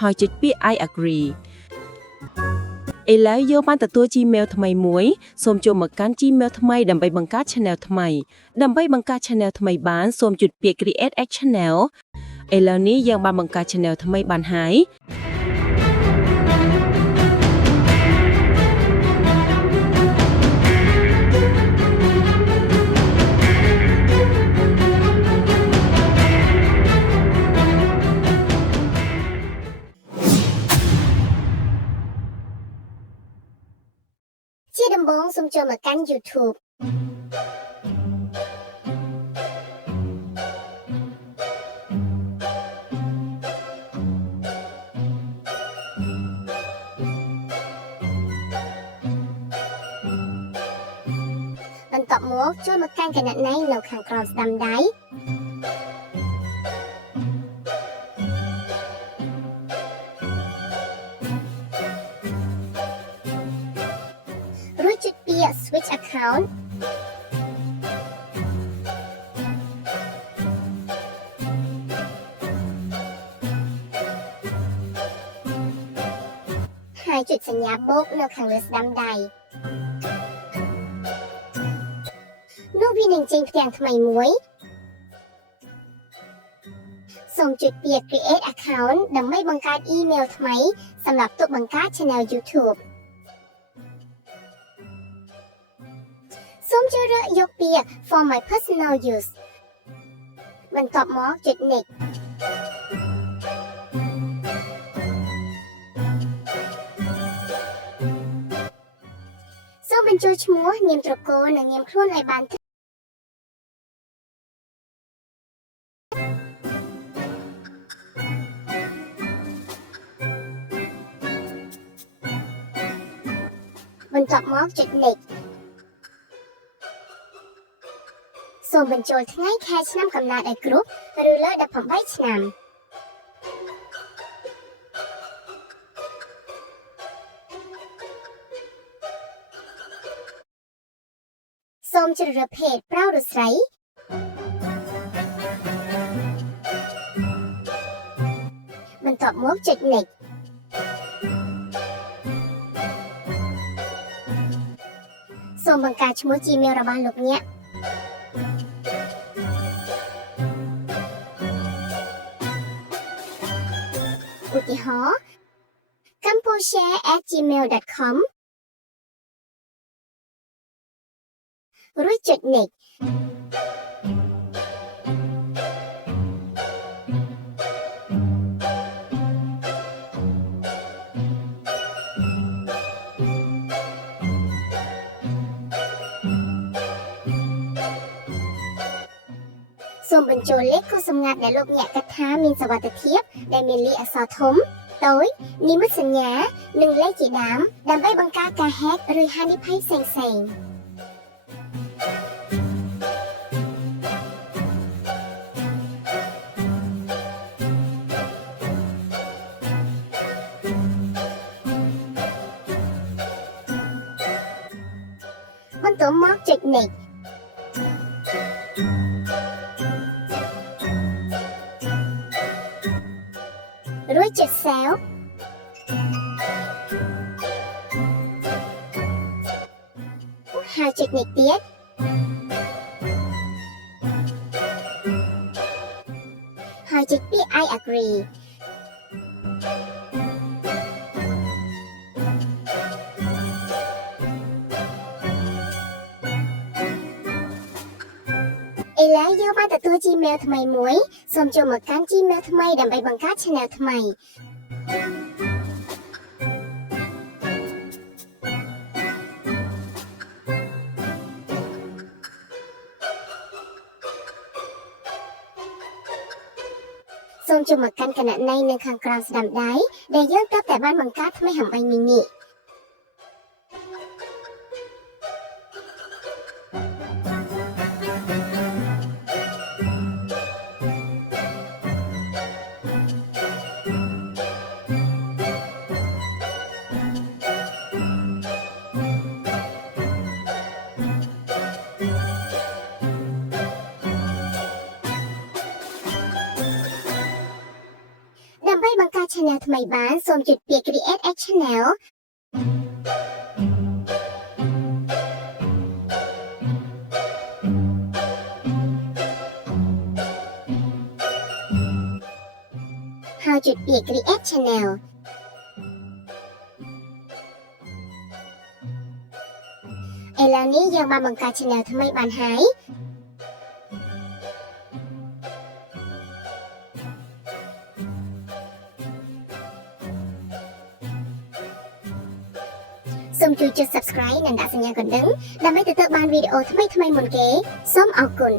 ហើយចុចពាក្យ I agree ឥឡូវយើងបានទទួល Gmail ថ្មីមួយសូមចូលមកកាន់ Gmail ថ្មីដើម្បីបង្កើត Channel ថ្មីដើម្បីបង្កើត Channel ថ្មីបានសូមចុចពាក្យ Create a Channel ឥឡូវនេះយើងបានបង្កើត Channel ថ្មីបានហើយជាដំបូងសូមចូលមកកាន់ YouTube បន្ទាប់មកចូលមកកាន់គណនីនៅខាងក្រោមស្ដាំដៃរួចចុចពាក្យ Switch Account ហើយចុចសញ្ញាបូកនៅខាងលើស្ដាំដៃនោះវានឹងចេញផ្ទាំងថ្មីមួយសូមចុចពាក្យ Create Account ដើម្បីបង្កើត email ថ្មីសម្រាប់ទុកបង្កើត Channel YouTube សូមជ្រើសរើសយកពាក្យ For my personal use បន្ទាប់មកចុច Next សូមបញ្ចូលឈ្មោះនាមត្រកូលនិងនាមខ្លួនឲ្យបានបន្ទាប់មកចុច Next សូមបញ្ចូលថ្ងៃខែឆ្នាំកំណើតឲ្យគ្រប់ឬលើ18ឆ្នាំសូមជ្រើសរើសភេទប្រុសឬស្រីបន្ទាប់មកចុច Next សូមបង្កើតឈ្មោះ Gmail របស់លោកអ្នកឧទាហរណ៍ kamposhare@gmail.com រួចចុច Next សូមបញ្ចូលលេខខុសសម្ងាត់ដែលលោកអ្នកគិតថាមានសុវត្ថិភាពដែលមានលេខអក្សរធំតូចនិមិត្តសញ្ញានិងលេខជាដើមដើម្បីបង្ការការ hack ឬហានិភ័យផ្សេងៗបន្ទាប់មកចុច Next រួចចុច Save ហើយចុច Next ទៀតហើយចុចពាក្យ I agree ឥឡូវយើងបានទទួល Gmail ថ្មីមួយសូមចូលមកកាន់ Gmail ថ្មីដើម្បីបង្កើត Channel ថ្មីសូមចូលមកកាន់គណនីនៅខាងក្រោមស្ដាំដៃដែលយើងទើបតែបានបង្កើតថ្មីហំបាញ់មីនី ថ្មីបានសូមចុចពាក្យ Create a Channel ហើយចុចពាក្យ Create Channel ឥឡូវនេះយើងបានបង្កើត Channel ថ្មីបានហើយសូមជួយចុច Subscribe និងដាក់សញ្ញាកណ្ដឹងដើម្បីទទួលបានវីដេអូថ្មីៗមុនគេសូមអរគុណ